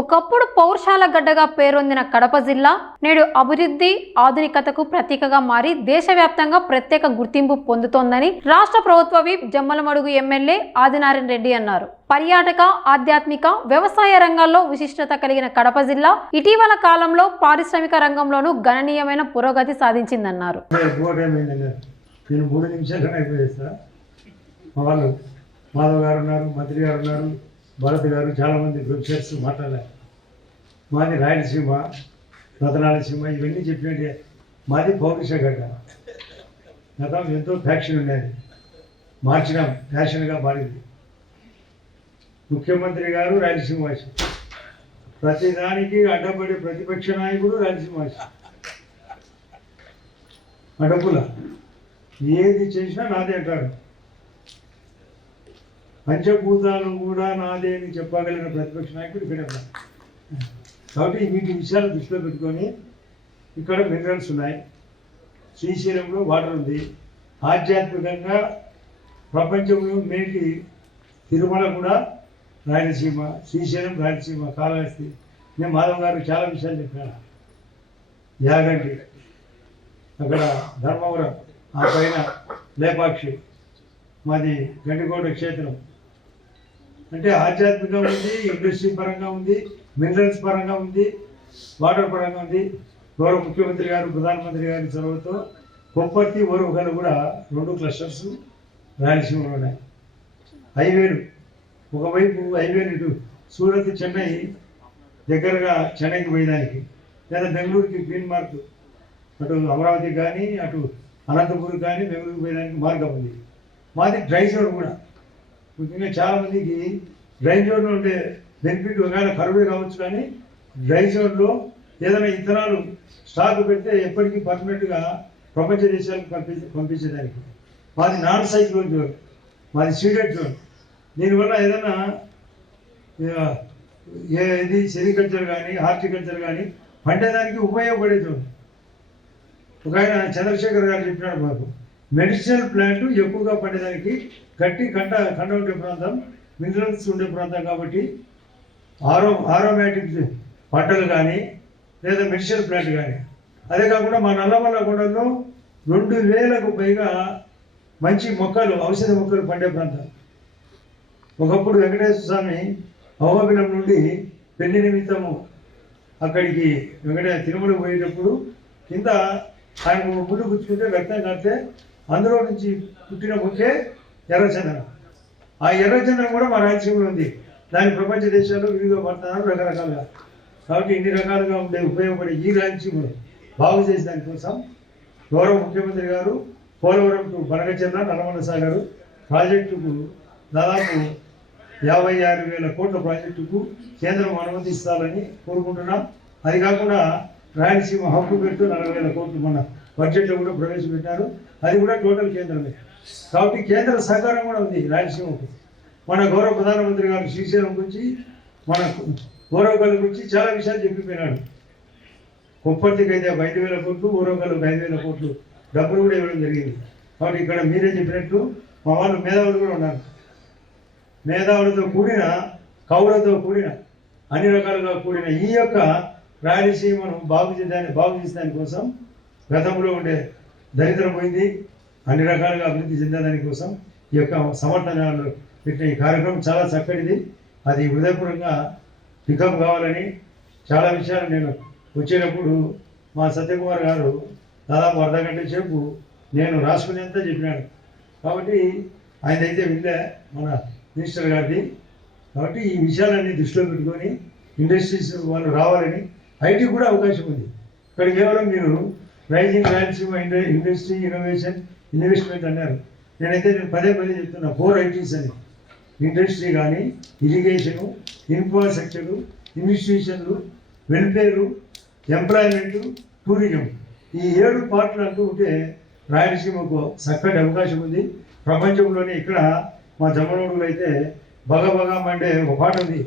ఒకప్పుడు పౌరుషాల గడ్డగా పేరొందిన కడప జిల్లా నేడు అభివృద్ధి ఆధునికతకు ప్రతీకగా మారి దేశవ్యాప్తంగా ప్రత్యేక గుర్తింపు పొందుతోందని రాష్ట్ర ప్రభుత్వ విప్ జమ్మలమడుగు ఎమ్మెల్యే ఆదినారాయణ రెడ్డి అన్నారు. పర్యాటక, ఆధ్యాత్మిక, వ్యవసాయ రంగాల్లో విశిష్టత కలిగిన కడప జిల్లా ఇటీవల కాలంలో పారిశ్రామిక రంగంలోనూ గణనీయమైన పురోగతి సాధించిందన్నారు. మాధవ్ గారు ఉన్నారు, మంత్రి గారు ఉన్నారు, భరత్ గారు, చాలామంది ప్రొఫెసర్స్ మాట్లాడారు. మాది రాయలసీమ, రతనాలసీమ ఇవన్నీ చెప్పినట్టే. మాది పౌరుష గడ్డ. గతం ఎంతో ఫ్యాక్షన్ ఉండేది, మార్చినాం, ఫ్యాషన్గా మారింది. ముఖ్యమంత్రి గారు రాయలసీమ వాసి, ప్రతిదానికి అడ్డపడే ప్రతిపక్ష నాయకుడు రాయలసీమ వాసి. అడపుల ఏది చేసినా నాదే అంటాడు. పంచభూతాలు కూడా నాదే అని చెప్పగలిగిన ప్రతిపక్ష నాయకుడు ఇక్కడ. కాబట్టి వీటి విషయాలు దృష్టిలో పెట్టుకొని ఇక్కడ మినరల్స్ ఉన్నాయి, శ్రీశైలంలో వాటర్ ఉంది, ఆధ్యాత్మికంగా ప్రపంచంలో మేటి తిరుమల కూడా రాయలసీమ, శ్రీశైలం రాయలసీమ, కాళహస్తి. నేను మాధవ్ గారు చాలా విషయాలు చెప్పాను. యాగంటి, అక్కడ ధర్మవరం, ఆ పైన లేపాక్షి, మాది గండికోట క్షేత్రం. అంటే ఆధ్యాత్మికంగా ఉంది, ఇండస్ట్రీ పరంగా ఉంది, మినరల్స్ పరంగా ఉంది, వాటర్ పరంగా ఉంది. గౌరవ ముఖ్యమంత్రి గారు, ప్రధానమంత్రి గారి చొరవతో కొప్పర్తి, ఓరుగలు కూడా 2 క్లస్టర్స్ రాయలసీమలో ఉన్నాయి. హైవేలు, ఒకవైపు హైవేలు ఇటు సూరత్, చెన్నై దగ్గరగా చెన్నైకి పోయేదానికి, లేదా బెంగళూరుకి గ్రీన్ మార్క్, అటు అమరావతి కానీ అటు అనంతపురం కానీ బెంగళూరుకి పోయేదానికి మార్గం ఉంది. మాది డ్రై జోన్ కూడా. ముఖ్యంగా చాలామందికి డ్రై జోన్లో ఉండే బెనిఫిట్ ఒకవేళ కరువే కావచ్చు, కానీ డ్రై జోన్లో ఏదైనా ఇథనాలు స్టాక్ పెడితే ఎప్పటికీ పర్మనెంట్గా ప్రపంచ దేశాలకు పంపించేదానికి. మాది నాన్ సైక్లోన్ జోన్, మాది సీడెడ్ జోన్. దీనివల్ల ఏదైనా ఇది సెరికల్చర్ కానీ హార్టికల్చర్ కానీ పండేదానికి ఉపయోగపడే జోన్. ఒక ఆయన చంద్రశేఖర్ గారు చెప్పినాడు మాకు, మెడిసినల్ ప్లాంట్ ఎక్కువగా పండేదానికి గట్టి కండ ఉండే ప్రాంతం, మినరల్స్ ఉండే ప్రాంతం. కాబట్టి ఆరోమాటిక్ పంటలు కానీ లేదా మెడిసినల్ ప్లాంట్ కానీ. అదే కాకుండా మా నల్లమల్ల కొండల్లో 2000కు పైగా మంచి మొక్కలు, ఔషధ మొక్కలు పండే ప్రాంతం. ఒకప్పుడు వెంకటేశ్వర స్వామి అహోబిలం నుండి పెళ్లి నిమిత్తము అక్కడికి తిరుమలకు పోయేటప్పుడు కింద ఆయన ముళ్ళు పుచ్చుకుంటే రక్తం కడితే అందులో నుంచి పుట్టిన ముక్కే ఎర్రచందనం. ఆ ఎర్రచందనం కూడా మా రాయలసీమలో ఉంది. దాని ప్రపంచ దేశాల్లో వివిధ పడుతున్నారు రకరకాలుగా. కాబట్టి ఇన్ని రకాలుగా ఉండే ఉపయోగపడే ఈ రాయలసీమను బాగు చేసే దానికోసం గౌరవ ముఖ్యమంత్రి గారు పోలవరం టు బనగచర్ల నల్లమల్ల సాగర్ ప్రాజెక్టుకు దాదాపు 56,000 కోట్ల ప్రాజెక్టుకు కేంద్రం అనుమతిస్తారని కోరుకుంటున్నాం. అది కాకుండా రాయలసీమ హక్కు పెట్టు 40,000 కోట్లు మన బడ్జెట్లో కూడా ప్రవేశపెట్టారు. అది కూడా టోటల్ కేంద్రమే. కాబట్టి కేంద్ర సహకారం కూడా ఉంది రాయలసీమకు. మన గౌరవ ప్రధానమంత్రి గారు శ్రీశైలం గురించి, మన ఓరవకల్ గురించి చాలా విషయాలు చెప్పిపోయినాడు. కొప్పర్తికి అయితే 5,000 కోట్లు, ఓరవకల్కి 5,000 కోట్లు డబ్బులు కూడా ఇవ్వడం జరిగింది. కాబట్టి ఇక్కడ మీరే చెప్పినట్టు మా వాళ్ళు మేధావులు కూడా ఉన్నారు. మేధావులతో కూడిన, కౌలతో కూడిన, అన్ని రకాలుగా కూడిన ఈ యొక్క రాయలసీమను బాగు చేసేదాని కోసం గతంలో ఉండే దరిద్రం పోయింది, అన్ని రకాలుగా అభివృద్ధి చెందేదానికోసం ఈ యొక్క సమర్థనాలు పెట్టిన ఈ కార్యక్రమం చాలా చక్కటిది. అది హృదయపూర్వకంగా పికప్ కావాలని చాలా విషయాలు నేను వచ్చేటప్పుడు మా సత్యకుమార్ గారు దాదాపు అర్ధగంట సేపు నేను రాసుకునేంత చెప్పినాడు. కాబట్టి ఆయన అయితే వింటే మన మినిస్టర్ గారిది. కాబట్టి ఈ విషయాలన్నీ దృష్టిలో పెట్టుకొని ఇండస్ట్రీస్ వాళ్ళు రావాలని, ఐటీ కూడా అవకాశం ఉంది ఇక్కడ. కేవలం మీరు rising Rayalaseema industry innovation investment అన్నారు. నేను పదే చెప్తున్నా 4 ITs అని. ఇండస్ట్రీ కానీ, ఇరిగేషను, ఇన్ఫ్రాస్ట్రక్చరు, ఇన్స్టిట్యూషన్లు, వెల్ఫేరు, ఎంప్లాయ్మెంటు, టూరిజం, ఈ 7 పార్ట్లు అంటూ ఉంటే రాయలసీమకు చక్కటి అవకాశం ఉంది. ప్రపంచంలోనే ఇక్కడ మా జమ్మలమడుగులో అయితే బగబగా మండే ఒక పాట ఉంది,